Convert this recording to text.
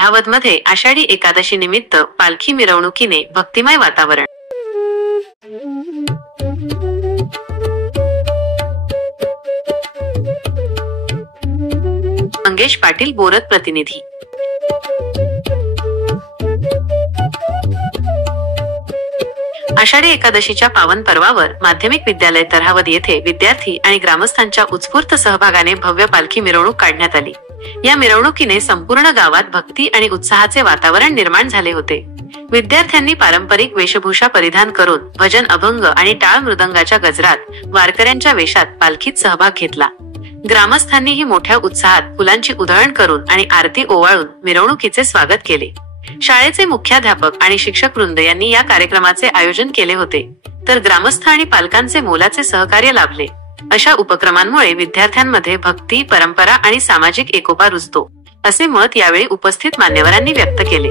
तरहावदमध्ये आषाढी एकादशी निमित्त पालखी मिरवणुकीने भक्तिमय वातावरण। मंगेश पाटील, बोरत प्रतिनिधी। आषाढी एकादशीच्या पावन पर्वावर माध्यमिक विद्यालय तरहावद येथे विद्यार्थी आणि ग्रामस्थांच्या उत्स्फूर्त सहभागाने भव्य पालखी मिरवणूक काढण्यात आली। या मिरवणुकीने संपूर्ण गावात भक्ती आणि उत्साहाचे वातावरण निर्माण झाले होते। विद्यार्थ्यांनी पारंपरिक वेशभूषा परिधान करून भजन, अभंग आणि टाळ मृदंगाच्या गजरात वारकऱ्यांच्या वेशात पालखीत सहभाग घेतला। ग्रामस्थांनीही मोठ्या उत्साहात फुलांची उधळण करून आणि आरती ओवाळून मिरवणुकीचे स्वागत केले। शाळेचे मुख्याध्यापक आणि शिक्षक वृंद यांनी या कार्यक्रमाचे आयोजन केले होते, तर ग्रामस्थ आणि पालकांचे मोलाचे सहकार्य लाभले। अशा उपक्रमांमुळे विद्यार्थ्यांमध्ये भक्ती, परंपरा आणि सामाजिक एकोपा रुजतो, असे मत यावेळी उपस्थित मान्यवरांनी व्यक्त केले।